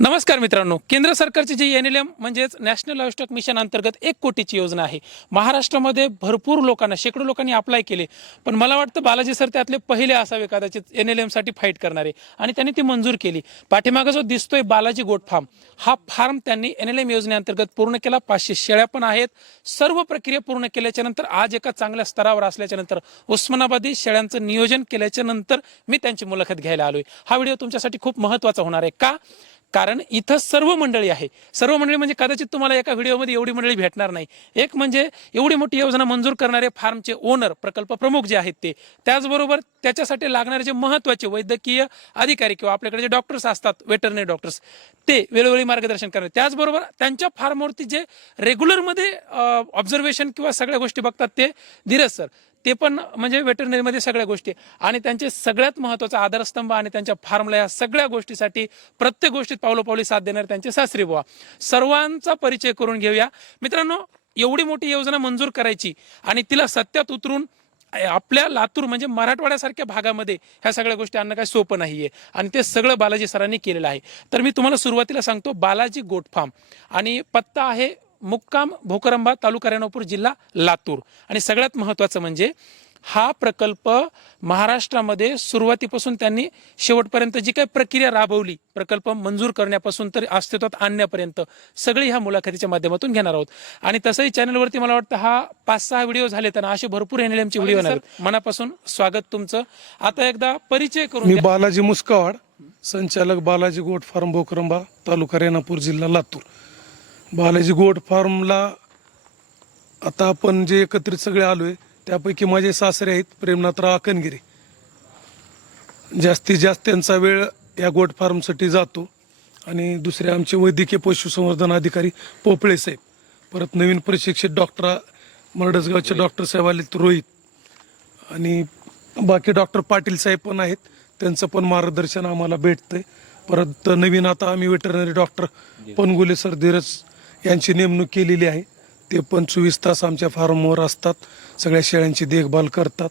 नमस्कार मित्रांनो केंद्र सरकारची जी एन एल एम म्हणजेच नॅशनल लाईव्हस्टॉक मिशन अंतर्गत एक कोटीची योजना आहे. महाराष्ट्रामध्ये भरपूर लोकांना शेकडो लोकांनी अप्लाय केले पण मला वाटतं बालाजी सर त्यातले पहिले असावे कदाचित एन एल एमसाठी फाईट करणारे आणि त्यांनी ती मंजूर केली. पाठीमागं जो दिसतोय बालाजी गोट फार्म हा फार्म त्यांनी एन एल एम योजनेअंतर्गत पूर्ण केला. पाचशे शेळ्या पण आहेत. सर्व प्रक्रिया पूर्ण केल्याच्यानंतर आज एका चांगल्या स्तरावर असल्याच्यानंतर उस्मानाबादी शेळ्यांचं नियोजन केल्याच्यानंतर मी त्यांची मुलाखत घ्यायला आलोय. हा व्हिडिओ तुमच्यासाठी खूप महत्त्वाचा होणार आहे. का? कारण इथं सर्व मंडळी आहे. सर्व मंडळी म्हणजे कदाचित तुम्हाला एका व्हिडिओमध्ये एवढी मंडळी भेटणार नाही. एक म्हणजे एवढी मोठी योजना मंजूर करणारे फार्मचे ओनर प्रकल्प प्रमुख जे आहेत ते. त्याचबरोबर त्याच्यासाठी लागणारे जे महत्त्वाचे वैद्यकीय अधिकारी किंवा आपल्याकडे जे डॉक्टर्स असतात वेटरनरी डॉक्टर्स ते वेळोवेळी मार्गदर्शन करणार. त्याचबरोबर त्यांच्या फार्मवरती जे रेग्युलरमध्ये ऑब्झर्वेशन किंवा सगळ्या गोष्टी बघतात ते धीरज सर ते पण म्हणजे वेटरनरीमध्ये सगळ्या गोष्टी आणि त्यांचे सगळ्यात महत्त्वाचा आधारस्तंभ आणि त्यांच्या फार्मला या सगळ्या गोष्टीसाठी प्रत्येक गोष्टीत पावलोपावली साथ देणारे त्यांचे सासरी बुवा. सर्वांचा परिचय करून घेऊया. मित्रांनो एवढी मोठी योजना मंजूर करायची आणि तिला सत्यात उतरून आपल्या लातूर म्हणजे मराठवाड्यासारख्या भागामध्ये ह्या सगळ्या गोष्टी आणणं काही सोपं नाहीये. आणि ते सगळं बालाजी सरांनी केलेलं आहे. तर मी तुम्हाला सुरुवातीला सांगतो बालाजी गोटफार्म आणि पत्ता आहे मुक्काम भोकरंबा तालुका रेणापूर जिल्हा लातूर. आणि सगळ्यात महत्त्वाचं म्हणजे हा प्रकल्प महाराष्ट्रामध्ये सुरुवातीपासून त्यांनी शेवटपर्यंत जी काही प्रक्रिया राबवली प्रकल्प मंजूर करण्यापासून तर अस्तित्वात आणण्यापर्यंत सगळी ह्या मुलाखतीच्या माध्यमातून घेणार आहोत. आणि तसंही चॅनलवरती मला वाटतं हा पाच सहा व्हिडिओ झाले तर असे भरपूर एन चे व्हिडिओ आहेत. मनापासून स्वागत तुमचं. आता एकदा परिचय करून मी. बालाजी मुस्कावाड संचालक बालाजी गोट फार्म बोकरंबा तालुका रेणापूर जिल्हा लातूर. बालाजी गोट फार्मला आता आपण जे एकत्रित सगळे आलोय त्यापैकी माझे सासरे आहेत प्रेमनाथराव अकनगिरी जास्तीत जास्त त्यांचा वेळ या गोट फार्मसाठी जातो. आणि दुसरे आमचे वैद्यकीय पशुसंवर्धन अधिकारी पोपळे साहेब. परत नवीन प्रशिक्षित डॉक्टर मरडसगावचे डॉक्टर साहेब आलेत रोहित. आणि बाकी डॉक्टर पाटील साहेब पण आहेत. त्यांचं पण मार्गदर्शन आम्हाला भेटतंय. परत नवीन आता आम्ही veterinary doctor Pangule sir Dheeraj यांची नेमणूक केलेली आहे. ते पण चोवीस तास आमच्या फार्मवर असतात. सगळ्या शेळ्यांची देखभाल करतात.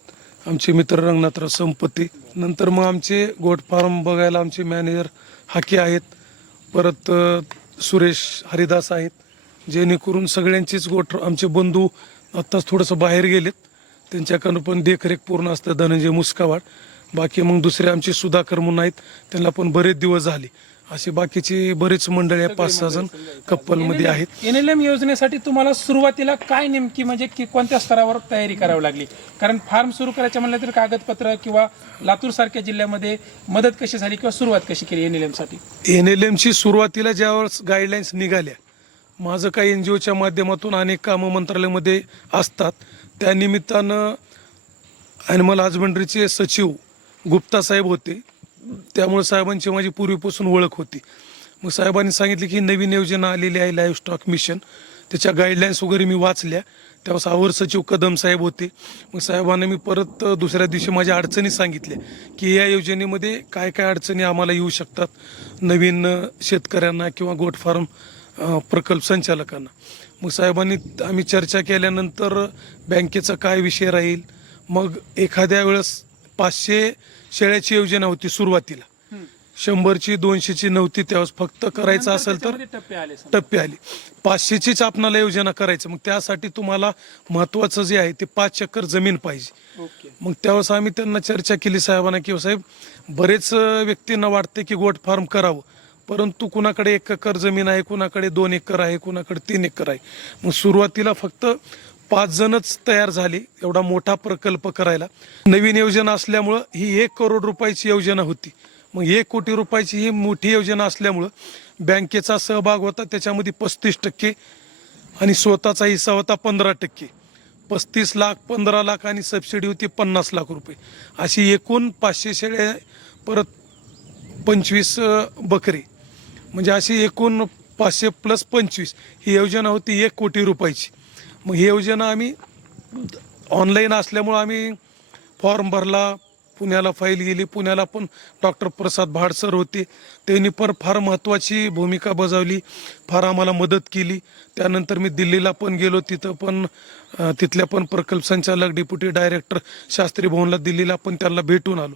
आमचे मित्र रंगनाथराव संपत्ती. नंतर मग आमचे गोट फार्म बघायला आमचे मॅनेजर हाके आहेत. परत सुरेश हरिदास आहेत. जेणेकरून सगळ्यांचीच गोट आमचे बंधू आत्ताच थोडंसं बाहेर गेलेत. त्यांच्याकडून पण देखरेख पूर्ण असतं. धनंजय मुस्कावाड. बाकी मग दुसरे आमचे सुधाकर म्हणून आहेत. त्यांना पण बरेच दिवस झाले. असे बाकीचे बरेच मंडळी आहे पाच सहा जण कप्पलमध्ये आहेत. एनएलएम योजनेसाठी तुम्हाला सुरुवातीला काय नेमकी म्हणजे की कोणत्या स्तरावर तयारी करावी लागली? कारण फार्म सुरू करायचं म्हणलं तर कागदपत्र किंवा लातूर सारख्या जिल्ह्यामध्ये मदत कशी झाली किंवा सुरुवात कशी केली एनएलएमसाठी एन एल एमची सुरुवातीला ज्यावेळेस गाईडलाईन्स निघाल्या माझं काही एन जी ओच्या माध्यमातून अनेक कामं मंत्रालयामध्ये असतात. त्या निमित्तानं ॲनिमल हजबंडरीचे सचिव गुप्ता साहेब होते. त्यामुळे साहेबांची माझी पूर्वीपासून ओळख होती. मग साहेबांनी सांगितले की नवीन योजना आलेली आहे लाईव्ह स्टॉक मिशन त्याच्या गाईडलाईन्स वगैरे मी वाचल्या. तेव्हा सावर सचिव कदम साहेब होते. मग साहेबांना मी परत दुसऱ्या दिवशी माझ्या अडचणी सांगितल्या की या योजनेमध्ये काय काय अडचणी आम्हाला येऊ शकतात? नवीन शेतकऱ्यांना किंवा गोट फार्म प्रकल्प संचालकांना. मग साहेबांनी आम्ही चर्चा केल्यानंतर बँकेचा काय विषय राहील? मग एखाद्या वेळेस पाचशे शेळ्याची योजना होती सुरुवातीला. शंभरची दोनशेची नव्हती त्यावेळेस फक्त करायचं असेल तर टप्पे आले. टप्पे आले. पाचशेचीच आपणाला योजना करायचं. मग त्यासाठी तुम्हाला महत्वाचं जे आहे ते पाच चक्कर जमीन पाहिजे. ओके. मग त्यावेळेस आम्ही त्यांना चर्चा केली साहेबांना की साहेब बरेच व्यक्तींना वाटते की गोट फार्म करावं. परंतु कुणाकडे एक एकर जमीन आहे कुणाकडे दोन एकर आहे कुणाकडे तीन एकर आहे. मग सुरुवातीला फक्त पाच जणच तयार झाली एवढा मोठा प्रकल्प करायला. नवीन योजना असल्यामुळं ही एक करोड रुपयाची योजना होती. मग एक कोटी रुपयाची ही मोठी योजना असल्यामुळं बँकेचा सहभाग होता त्याच्यामध्ये पस्तीस टक्के आणि स्वतःचा हिस्सा होता पंधरा टक्के. पस्तीस लाख पंधरा लाख आणि सबसिडी होती पन्नास लाख रुपये. अशी एकूण पाचशे शेळ्या परत पंचवीस बकरी. म्हणजे अशी एकूण पाचशे प्लस पंचवीस. ही योजना होती एक कोटी रुपयाची. मग ही योजना आम्ही ऑनलाईन असल्यामुळं आम्ही फॉर्म भरला पुण्याला फाईल गेली. पुण्याला पण डॉक्टर प्रसाद भाडसर होते. त्यांनी पण फार महत्त्वाची भूमिका बजावली. फार आम्हाला मदत केली. त्यानंतर मी दिल्लीला पण गेलो. तिथं पण तिथल्या पण प्रकल्प संचालक डेप्युटी डायरेक्टर शास्त्री भवनला दिल्लीला पण त्यांना भेटून आलो.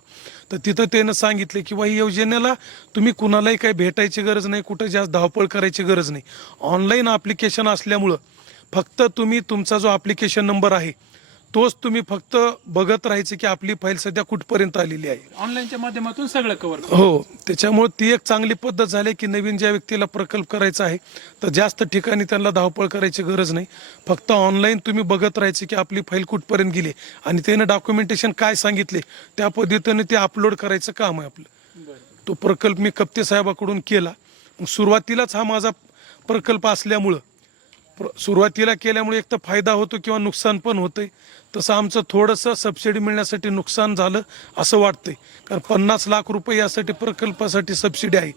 तर तिथं त्यानं सांगितले की बा ही योजनेला तुम्ही कुणालाही काही भेटायची गरज नाही. कुठं जास्त धावपळ करायची गरज नाही. ऑनलाईन ॲप्लिकेशन असल्यामुळं फक्त तुम्ही तुमचा जो ॲप्लिकेशन नंबर आहे तोच तुम्ही फक्त बघत राहायचं की आपली फाईल सध्या कुठपर्यंत आलेली आहे. ऑनलाईनच्या माध्यमातून सगळं कव्हर हो त्याच्यामुळे ती एक चांगली पद्धत झाली की नवीन ज्या व्यक्तीला प्रकल्प करायचा आहे तर जास्त ठिकाणी त्यांना धावपळ करायची गरज नाही. फक्त ऑनलाईन तुम्ही बघत राहायचे की आपली फाईल कुठपर्यंत गेली आणि त्यानं डॉक्युमेंटेशन काय सांगितले त्या पद्धतीने ते अपलोड करायचं काम आहे आपलं. तो प्रकल्प मी कप्ते साहेबाकडून केला. सुरुवातीलाच हा माझा प्रकल्प असल्यामुळं सुरुवातीला केल्यामुळे एक तर फायदा होतो किंवा नुकसान पण होतंय. तसं आमचं थोडंसं सबसिडी मिळण्यासाठी नुकसान झालं असं वाटतंय. कारण पन्नास लाख रुपये यासाठी प्रकल्पासाठी सबसिडी आहे.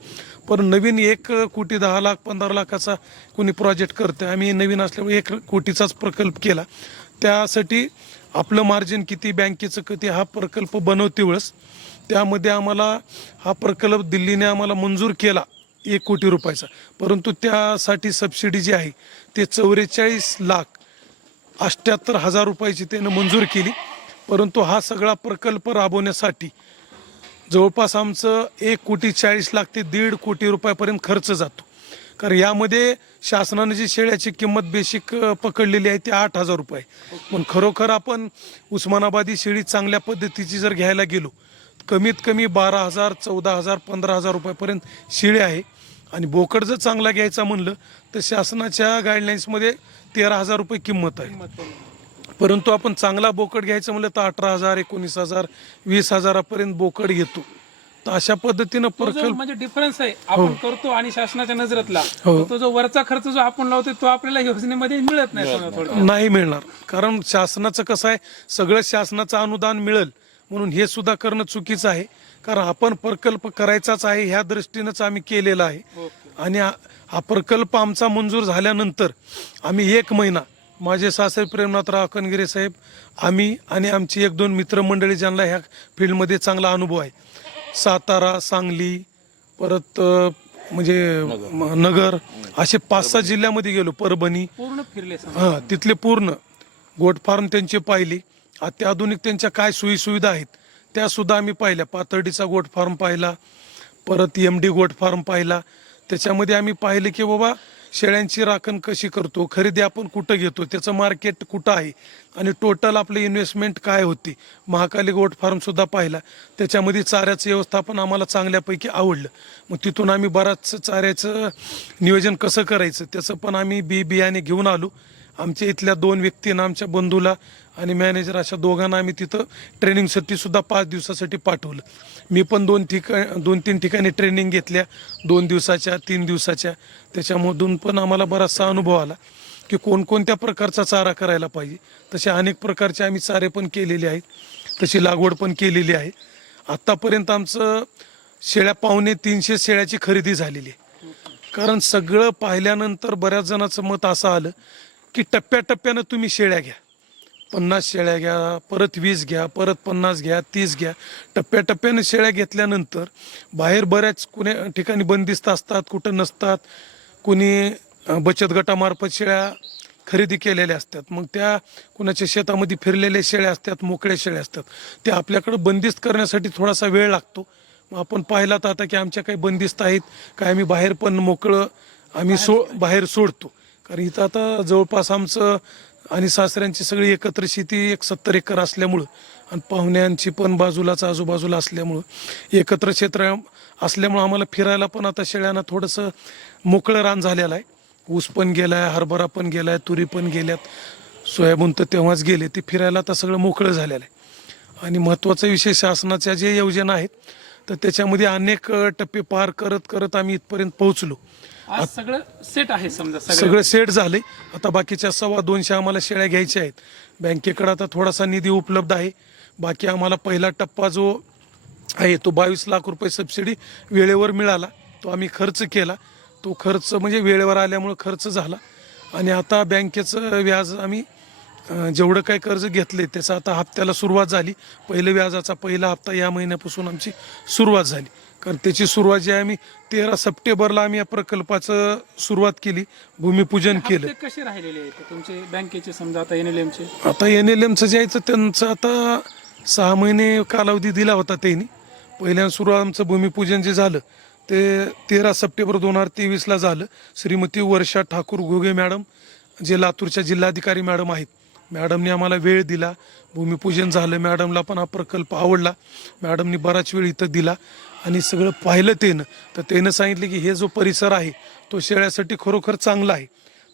पण नवीन एक कोटी दहा लाख पंधरा लाखाचा कोणी प्रोजेक्ट करतं आम्ही नवीन असल्यामुळे एक कोटीचाच प्रकल्प केला. त्यासाठी आपलं मार्जिन किती बँकेचं किती हा प्रकल्प बनवते वेळेस. त्यामध्ये आम्हाला हा प्रकल्प दिल्लीने आम्हाला मंजूर केला. एक कोटी रुपयाचा. परंतु त्यासाठी सबसिडी जी आहे ते चौवेचाळीस लाख अठ्ठ्याहत्तर हजार रुपयाची त्यानं मंजूर केली. परंतु हा सगळा प्रकल्प राबवण्यासाठी जवळपास आमचं एक कोटी चाळीस लाख ते दीड कोटी रुपयापर्यंत खर्च जातो. कारण यामध्ये शासनाने जी शेळ्याची किंमत बेसिक पकडलेली आहे ती आठ हजार रुपये पण खरोखर आपण उस्मानाबादी शेळी चांगल्या पद्धतीची जर घ्यायला गेलो कमीत कमी बारा हजार चौदा हजार पंधरा हजार रुपयापर्यंत शेळी आहे. आणि बोकड जर चांगला घ्यायचा म्हणलं तर शासनाच्या गाईडलाईन्समध्ये तेरा हजार रुपये किंमत आहे. परंतु आपण चांगला बोकड घ्यायचं म्हणलं तर अठरा हजार एकोणीस हजार वीस हजारापर्यंत बोकड घेतो. तर अशा पद्धतीनं प्रकल्प म्हणजे डिफरन्स आहे आपण करतो आणि शासनाच्या नजरेतला हो. तो जो वरचा खर्च जो आपण लावतो तो आपल्याला योजनेमध्ये मिळत नाही. नाही मिळणार. कारण शासनाचं कसं आहे सगळं शासनाचं अनुदान मिळेल. म्हणून हे सुद्धा करणं चुकीचं आहे. कारण आपण प्रकल्प करायचाच आहे ह्या दृष्टीनंच आम्ही केलेला आहे. आणि हा प्रकल्प आमचा मंजूर झाल्यानंतर आम्ही एक महिना माझे सासरे प्रेमनाथराव अकनगिरे साहेब आम्ही आणि आमची एक दोन मित्रमंडळी ज्यांना ह्या फील्डमध्ये चांगला अनुभव आहे. सातारा सांगली परत म्हणजे नगर असे पाच सहा जिल्ह्यामध्ये गेलो परभणी. पूर्ण फिरले. हा तिथले पूर्ण. गोट फार्म त्यांचे पाहिले. अत्याधुनिक त्यांच्या काय सोयीसुविधा आहेत त्या सुद्धा आम्ही पाहिल्या. पातर्डीचा गोट फार्म पाहिला परत एम डी गोट फार्म पाहिला. त्याच्यामध्ये आम्ही पाहिले की बाबा शेळ्यांची राखण कशी करतो खरेदी आपण कुठं घेतो त्याचं मार्केट कुठं आहे आणि टोटल आपली इन्व्हेस्टमेंट काय होती. महाकाली गोट फार्मसुद्धा पाहिला. त्याच्यामध्ये चाऱ्याचं व्यवस्थापन आम्हाला चांगल्यापैकी आवडलं. मग तिथून आम्ही बराच चाऱ्याचं नियोजन कसं करायचं त्याचं पण आम्ही बी बियाणे घेऊन आलो. आमच्या इथल्या दोन व्यक्तींना आमच्या बंधूला आणि मॅनेजर अशा दोघांना आम्ही तिथं ट्रेनिंगसाठी सुद्धा पाच दिवसासाठी पाठवलं. मी पण दोन ठिका दोन तीन ठिकाणी ट्रेनिंग घेतल्या. दोन दिवसाच्या तीन दिवसाच्या. त्याच्यामधून पण आम्हाला बराचसा अनुभव आला की कोणकोणत्या प्रकारचा चारा करायला पाहिजे. तसे अनेक प्रकारचे आम्ही चारे पण केलेले आहेत. तशी लागवड पण केलेली आहे. आत्तापर्यंत आमचं शेळ्या पावणे तीनशे शेळ्याची खरेदी झालेली आहे. कारण सगळं पाहिल्यानंतर बऱ्याच जणांचं मत असं आलं की टप्प्याटप्प्यानं तुम्ही शेळ्या घ्या. पन्नास शेळ्या घ्या परत वीस घ्या परत पन्नास घ्या तीस घ्या. टप्प्याटप्प्यानं शेळ्या घेतल्यानंतर बाहेर बऱ्याच कुण्या ठिकाणी बंदिस्त असतात कुठं नसतात. कुणी बचत गटामार्फत शेळ्या खरेदी केलेल्या असतात. मग त्या कुणाच्या शेतामध्ये फिरलेल्या शेळ्या असतात मोकळ्या शेळ्या असतात. त्या आपल्याकडं बंदिस्त करण्यासाठी थोडासा वेळ लागतो. मग आपण पाहिलात आता की आमच्या काही बंदिस्त आहेत काय आम्ही बाहेर पण मोकळं आम्ही सो बाहेर सोडतो. कारण इथं आता जवळपास आमचं आणि सासऱ्यांची सगळी एकत्र शेती एक सत्तर एकर असल्यामुळं आणि पाहुण्यांची पण बाजूलाच आजूबाजूला असल्यामुळं एकत्र क्षेत्र असल्यामुळं आम्हाला फिरायला पण आता शेळ्यांना थोडंसं मोकळं रान झालेलं आहे. ऊस पण गेला आहे हरभरा पण गेला आहे तुरी पण गेल्यात. सोयाबीन तर तेव्हाच गेले. ते फिरायला आता सगळं मोकळं झालेलं आहे. आणि महत्त्वाचा विषय शासनाच्या जे योजना आहेत तर त्याच्यामध्ये अनेक टप्पे पार करत करत आम्ही इथपर्यंत पोहोचलो. आज सगळं सेट आहे समजा सगळं. सगळं सेट झाले आता बाकीच्या सव्वा दोनशे आम्हाला शेळ्या घ्यायच्या आहेत. बँकेकडे आता थोडासा निधी उपलब्ध आहे. बाकी आम्हाला पहिला टप्पा जो आहे तो बावीस लाख रुपये सबसिडी वेळेवर मिळाला. तो आम्ही खर्च केला. तो खर्च म्हणजे वेळेवर आल्यामुळं खर्च झाला. आणि आता बँकेचं व्याज आम्ही अं, जेवढं काय कर्ज घेतले त्याचा आता हप्त्याला सुरुवात झाली. पहिलं व्याजाचा पहिला हप्ता या महिन्यापासून आमची सुरुवात झाली. कारण त्याची सुरुवात जी आहे आम्ही तेरा सप्टेंबरला आम्ही या प्रकल्पाचं सुरुवात केली भूमिपूजन केलं. हप्ते कसे राहिलेले आहेत? तुमचे बँकेचे समजा आता एन एल एमचे आता एन एल एमचं जे आहे तर त्यांचं आता सहा महिने कालावधी दिला होता त्यांनी. पहिल्या सुरू आमचं भूमिपूजन जे झालं ते तेरा सप्टेंबर दोन हजार तेवीसला झालं. श्रीमती वर्षा ठाकूर घोगे मॅडम जे लातूरच्या जिल्हाधिकारी मॅडम आहेत मॅडमने आम्हाला वेळ दिला. भूमिपूजन झालं मॅडमला पण हा प्रकल्प आवडला. मॅडमनी बराच वेळ इथं दिला. आणि सगळं पाहिलं त्यानं तर त्यानं सांगितलं की हे जो परिसर आहे तो शेळ्यासाठी खरोखर चांगला आहे.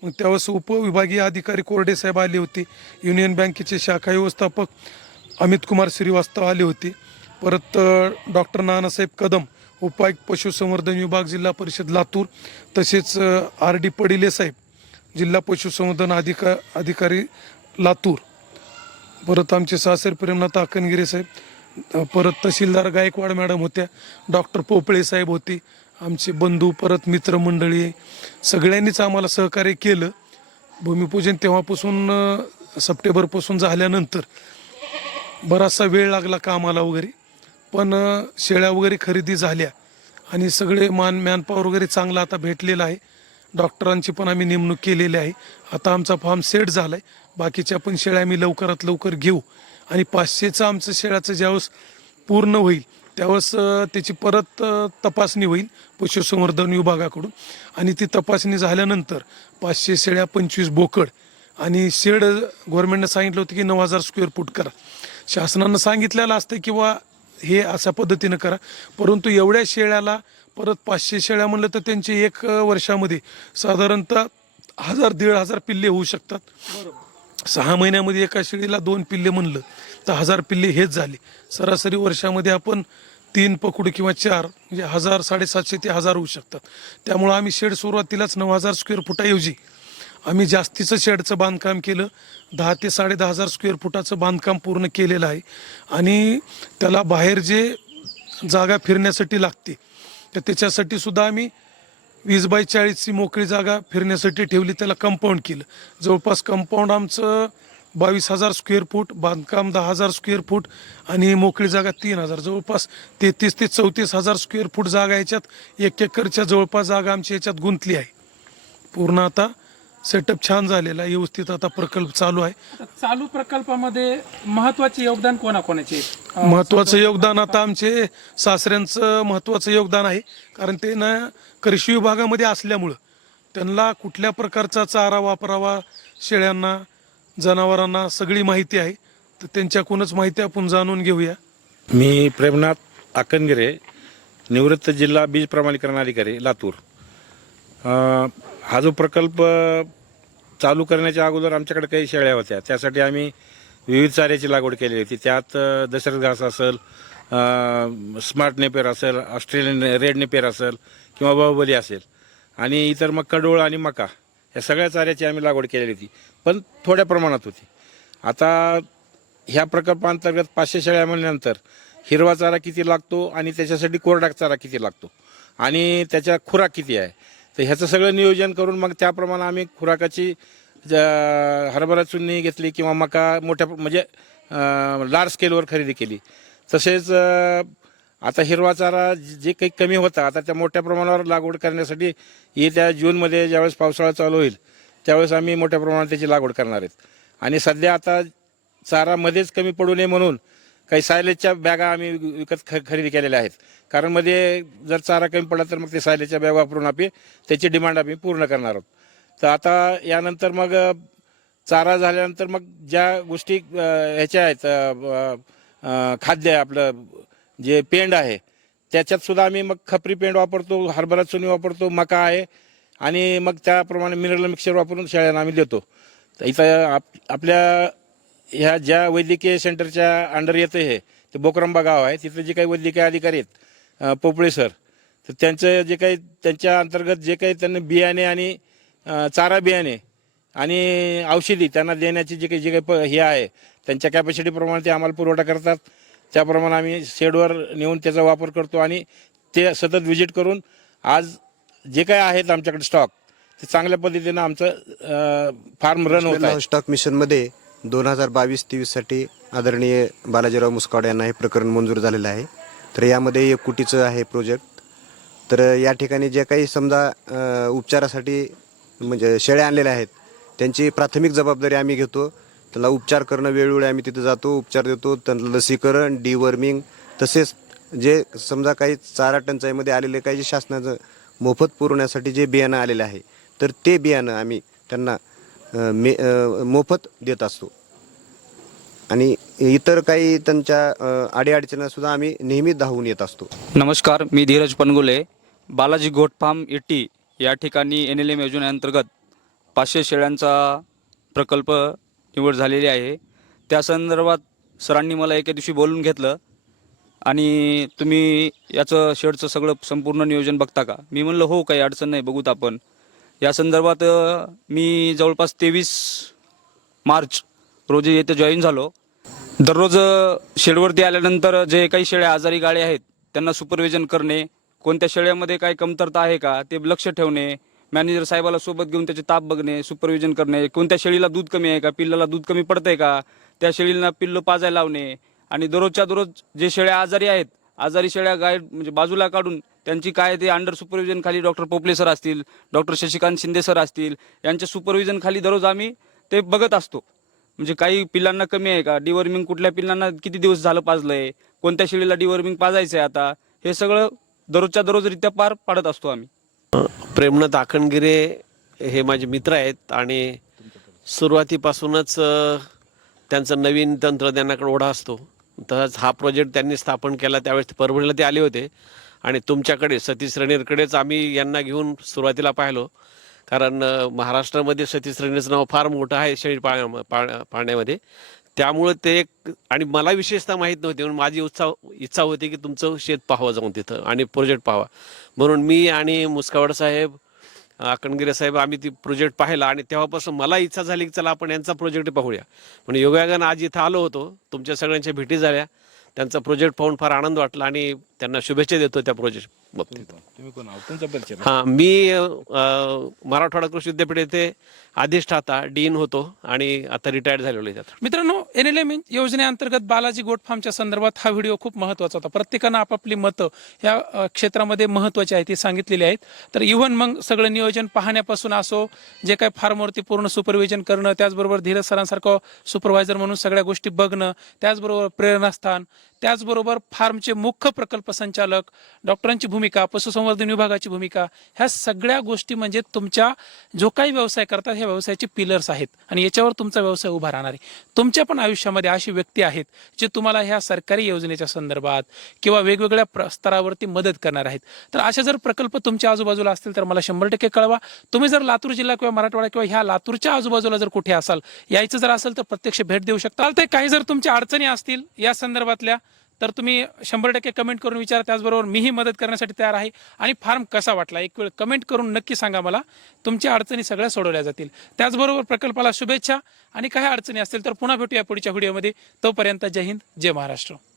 मग त्यावेळेस उपविभागीय अधिकारी कोरडे साहेब आले होते युनियन बँकेचे शाखा व्यवस्थापक अमित कुमार श्रीवास्तव आले होते. परत डॉक्टर नानासाहेब कदम उपायुक्त पशुसंवर्धन विभाग जिल्हा परिषद लातूर तसेच आर डी पडिले साहेब जिल्हा पशुसंवर्धन अधिका अधिकारी लातूर. परत आमचे सासर प्रेमनाथ आकनगिरे साहेब परत तहसीलदार गायकवाड मॅडम होत्या डॉक्टर पोपळे साहेब होते आमचे बंधू परत मित्रमंडळी सगळ्यांनीच आम्हाला सहकार्य केलं. भूमिपूजन तेव्हापासून सप्टेंबरपासून झाल्यानंतर बराचसा वेळ लागला कामाला वगैरे पण शेळ्या वगैरे खरेदी झाल्या आणि सगळे मान मॅनपॉवर वगैरे चांगला आता भेटलेला आहे. डॉक्टरांची पण आम्ही नेमणूक केलेली आहे. आता आमचा फॉर्म सेट झाला आहे बाकीच्या पण शेळ्या आम्ही लवकरात लवकर घेऊ. आणि पाचशेचं आमचं शेळ्याचं ज्यावेळेस पूर्ण होईल त्यावेळेस त्याची परत तपासणी होईल पशुसंवर्धन विभागाकडून. आणि ती तपासणी झाल्यानंतर पाचशे शेळ्या पंचवीस बोकड आणि शेड गव्हर्नमेंटनं सांगितलं होतं की नऊ हजार स्क्वेअर फूट करा. शासनानं सांगितलेलं असतं किंवा हे अशा पद्धतीनं करा. परंतु एवढ्या शेळ्याला परत पाचशे शेळ्या म्हणलं तर त्यांचे एक वर्षामध्ये साधारणतः हजार दीड हजार पिल्ले होऊ शकतात. सहा महिन्यामध्ये एका शेळीला दोन पिल्ले म्हणलं तर हजार पिल्ले हेच झाले. सरासरी वर्षामध्ये आपण तीन पकूड किंवा चार म्हणजे हजार साडेसातशे ते हजार होऊ शकतात. त्यामुळं आम्ही शेड सुरुवातीलाच नऊ हजार स्क्वेअर फुटाऐवजी आम्ही जास्तीचं शेडचं बांधकाम केलं. दहा ते साडे दहा हजार स्क्वेअर फुटाचं बांधकाम पूर्ण केलेलं आहे. आणि त्याला बाहेर जे जागा फिरण्यासाठी लागते तर त्याच्यासाठी सुद्धा आम्ही वीस बाय चाळीसची मोकळी जागा फिरण्यासाठी ठेवली त्याला कंपाऊंड केलं. जवळपास कंपाऊंड आमचं बावीस हजार स्क्वेअर फूट बांधकाम दहा हजार स्क्वेअर फूट आणि मोकळी जागा तीन हजार. जवळपास तेहतीस ते चौतीस हजार स्क्वेअर फूट जागा याच्यात एक एकरच्या जवळपास जागा आमची याच्यात गुंतली आहे. पूर्ण आता सेटअप छान झालेला आहे. व्यवस्थित आता प्रकल्प चालू आहे. आता चालू प्रकल्पामध्ये महत्त्वाचे योगदान कोणाकोणाचे? आहे? महत्वाचं योगदान आता आमचे सासऱ्यांचं महत्वाचं योगदान आहे. कारण ते ना कृषी विभागामध्ये असल्यामुळं त्यांना कुठल्या प्रकारचा चारा वापरावा शेळ्यांना जनावरांना सगळी माहिती आहे. तर त्यांच्याकडूनच माहिती आपण जाणून घेऊया. मी प्रेमनाथ आकनगिरे निवृत्त जिल्हा बीज प्रमाणीकरण अधिकारी लातूर. अ, हा जो प्रकल्प चालू करण्याच्या अगोदर आमच्याकडे काही शेळ्या होत्या. त्यासाठी आम्ही विविध चाऱ्याची लागवड केली होती. त्यात दशरथ घास असेल स्मार्ट नेपेर असेल ऑस्ट्रेलियन रेड नेपेर असेल किंवा बाहुबली असेल आणि इतर मग कडोळ आणि मका या सगळ्या चाऱ्याची आम्ही लागवड केलेली होती. पण थोड्या प्रमाणात होती. आता ह्या प्रकल्पांतर्गत पाचशे शेळ्या म्हणल्यानंतर हिरवा चारा किती लागतो आणि त्याच्यासाठी कोरडा चारा किती लागतो आणि त्याच्या खुराक किती आहे? तर ह्याचं सगळं नियोजन करून मग त्याप्रमाणे आम्ही खुराकाची ज- हरभरा चुन्नी घेतली किंवा मका मोठ्या म्हणजे लार्ज स्केलवर खरेदी केली. तसेच आता हिरवा चारा जे काही कमी होता आता त्या मोठ्या प्रमाणावर लागवड करण्यासाठी येत्या जूनमध्ये ज्यावेळेस पावसाळा चालू होईल त्यावेळेस आम्ही मोठ्या प्रमाणात त्याची लागवड करणार आहेत. आणि सध्या आता चारामध्येच कमी पडू नये म्हणून काही सायलेजच्या बॅगा आम्ही विकत ख खरेदी केलेल्या आहेत. कारण मध्ये जर चारा कमी पडला तर मग ते सायलेजच्या बॅग वापरून आम्ही त्याची डिमांड आम्ही पूर्ण करणार आहोत. तर आता यानंतर मग चारा झाल्यानंतर मग ज्या गोष्टी ह्याच्या आहेत खाद्य आहे खाद्य आपलं जे पेंड आहे त्याच्यात सुद्धा आम्ही मग खपरी पेंड वापरतो हरभरा चुनी वापरतो मका आहे आणि मग त्याप्रमाणे मिनरल मिक्सर वापरून शेळ्यांना आम्ही देतो. तर इथं आप आपल्या ह्या ज्या वैद्यकीय सेंटरच्या अंडर येतं हे ते बोकरंबा गाव आहे. तिथं जे काही वैद्यकीय अधिकारी आहेत पोपळे सर तर त्यांचं जे काही त्यांच्या अंतर्गत जे काही त्यांनी बियाणे आणि चारा बियाणे आणि औषधी त्यांना देण्याची जे काही जे काही प हे आहे त्यांच्या कॅपॅसिटीप्रमाणे ते आम्हाला पुरवठा करतात. त्याप्रमाणे आम्ही शेडवर नेऊन त्याचा वापर करतो आणि ते सतत व्हिजिट करून आज जे काही आहेत आमच्याकडे स्टॉक ते चांगल्या पद्धतीनं आमचं फार्म रन होत आहे. स्टॉक मिशनमध्ये दोन हजार बावीस तेवीससाठी आदरणीय बालाजीराव मुस्काड यांना हे प्रकरण मंजूर झालेलं आहे. तर यामध्ये एक कोटीचं आहे प्रोजेक्ट तर या ठिकाणी जे काही समजा अ, उपचारासाठी म्हणजे शेळ्या आणलेल्या आहेत त्यांची प्राथमिक जबाबदारी आम्ही घेतो. त्याला उपचार करणं वेळोवेळी आम्ही तिथं जातो उपचार देतो. त्यांना लसीकरण डिवर्मिंग तसेच जे समजा काही चारा टंचाईमध्ये आलेले काही जे शासनाचं मोफत पुरवण्यासाठी जे बियाणं आलेलं आहे तर ते बियाणं आम्ही त्यांना मे मोफत देत असतो. आणि इतर काही त्यांच्या अ, सुद्धा आम्ही नेहमी धावून येत असतो. नमस्कार मी Dhiraj Panagule. Balaji goat farm eighty या ठिकाणी एन एल एम योजनेअंतर्गत पाचशे शेळ्यांचा प्रकल्प निवड झालेली आहे. त्या संदर्भात सरांनी मला एके दिवशी बोलून घेतलं. आणि तुम्ही याचं शेडचं सगळं संपूर्ण नियोजन बघता का? मी म्हणलं हो काही अडचण नाही बघूत आपण. या संदर्भात मी जवळपास तेवीस मार्च रोजी येथे जॉईन झालो. दररोज शेडवरती आल्यानंतर जे काही शेळ्या आजारी गाळे आहेत त्यांना सुपरविजन करणे कोणत्या शेळ्यामध्ये काय कमतरता आहे का ते लक्ष ठेवणे मॅनेजर साहेबाला सोबत घेऊन त्याचे ताप बघणे सुपरविजन करणे कोणत्या शेळीला दूध कमी आहे का पिल्लाला दूध कमी पडतंय का त्या शेळीला पिल्लं पाजायला लावणे आणि दररोजच्या दररोज जे शेळ्या आजारी आहेत आजारी शेळ्या गाय म्हणजे बाजूला काढून त्यांची काय ते अंडर सुपरविजन खाली डॉक्टर पोपले सर असतील डॉक्टर शशिकांत शिंदे सर असतील यांच्या सुपरविजन खाली दररोज आम्ही ते बघत असतो. म्हणजे काही पिल्लांना कमी आहे का? डिवर्मिंग कुठल्या पिल्लांना किती दिवस झालं पाजलंय? कोणत्या शेळीला डिवर्मिंग पाजायचं आहे आता? हे सगळं दररोजच्या दररोज रित्या पार पाडत असतो आम्ही. प्रेमनाथ आखणगिरे हे माझे मित्र आहेत आणि सुरुवातीपासूनच त्यांचं नवीन तंत्रज्ञानाकडे ओढा असतो. तसंच हा प्रोजेक्ट त्यांनी स्थापन केला त्यावेळेस परभणीला ते आले होते. आणि तुमच्याकडे सतीश रणीरकडेच आम्ही यांना घेऊन सुरुवातीला पाहिलो. कारण महाराष्ट्रामध्ये सतीश रणीरचं नाव फार मोठं आहे शेळी पाळ पाळ- पाळण्यामध्ये. त्यामुळे ते एक आणि मला विशेषतः माहीत नव्हती म्हणून माझी उत्साह इच्छा होती की तुमचं शेत पाहावं जाऊन तिथं आणि प्रोजेक्ट पाहावा. म्हणून मी आणि मुस्कावड साहेब आकणगिरे साहेब आम्ही ती प्रोजेक्ट पाहिला आणि तेव्हापासून मला इच्छा झाली की चला आपण यांचा प्रोजेक्ट पाहूया. पण योगायोगानं आज इथं आलो होतो तुमच्या सगळ्यांच्या भेटी झाल्या त्यांचा प्रोजेक्ट पाहून फार आनंद वाटला आणि त्यांना शुभेच्छा देतो त्या प्रोजेक्ट बाबतीत. तुम्ही कोण आहोत? तुमचा परिचय हा मी अ, मराठवाडा कृषी विद्यापीठ येथे अधिष्ठाता डीन होतो आणि आता रिटायर्ड झालेलो आहे त्यात. मित्रांनो एन एल एम योजनेअंतर्गत बालाजी गोट फार्मच्या संदर्भात हा व्हिडिओ खूप महत्त्वाचा होता. प्रत्येकानं आपापली मतं या अ, क्षेत्रामध्ये महत्वाची आहेत ती सांगितलेली आहेत. तर इव्हन मग सगळं नियोजन पाहण्यापासून असो जे काही फार्मवरती पूर्ण सुपरविजन करणं त्याचबरोबर धीरज सरांसारखं सुपरवायझर म्हणून सगळ्या गोष्टी बघणं त्याचबरोबर प्रेरणास्थान त्याचबरोबर फार्मचे मुख्य प्रकल्प संचालक डॉक्टरांची भूमिका पशुसंवर्धन विभागाची भूमिका ह्या सगळ्या गोष्टी म्हणजे तुमच्या जो काही व्यवसाय करतात ह्या व्यवसायाचे पिलर्स आहेत. आणि याच्यावर तुमचा व्यवसाय उभा राहणार आहे. तुमच्या पण आयुष्यामध्ये अशी व्यक्ती आहेत जे तुम्हाला ह्या सरकारी योजनेच्या संदर्भात किंवा वेगवेगळ्या प्र- स्तरावरती मदत करणार आहेत. तर असे जर प्रकल्प तुमच्या आजूबाजूला असतील तर मला शंभर टक्के कळवा. तुम्ही जर लातूर जिल्हा किंवा मराठवाडा किंवा ह्या लातूरच्या आजूबाजूला जर कुठे असाल यायचं जर असेल तर प्रत्यक्ष भेट देऊ शकता. काही जर तुमच्या अडचणी असतील या संदर्भातल्या तर तुम्ही शंभर टक्के कमेंट करून विचारा. त्याचबरोबर मीही मदत करण्यासाठी तयार आहे. आणि फार्म कसा वाटला? एक वेळ कमेंट करून नक्की सांगा मला. तुमच्या अडचणी सगळ्या सोडवल्या जातील. त्याचबरोबर प्रकल्पाला शुभेच्छा. आणि काही अडचणी असतील तर पुन्हा भेटूया पुढच्या व्हिडिओमध्ये तोपर्यंत जय हिंद जय महाराष्ट्र.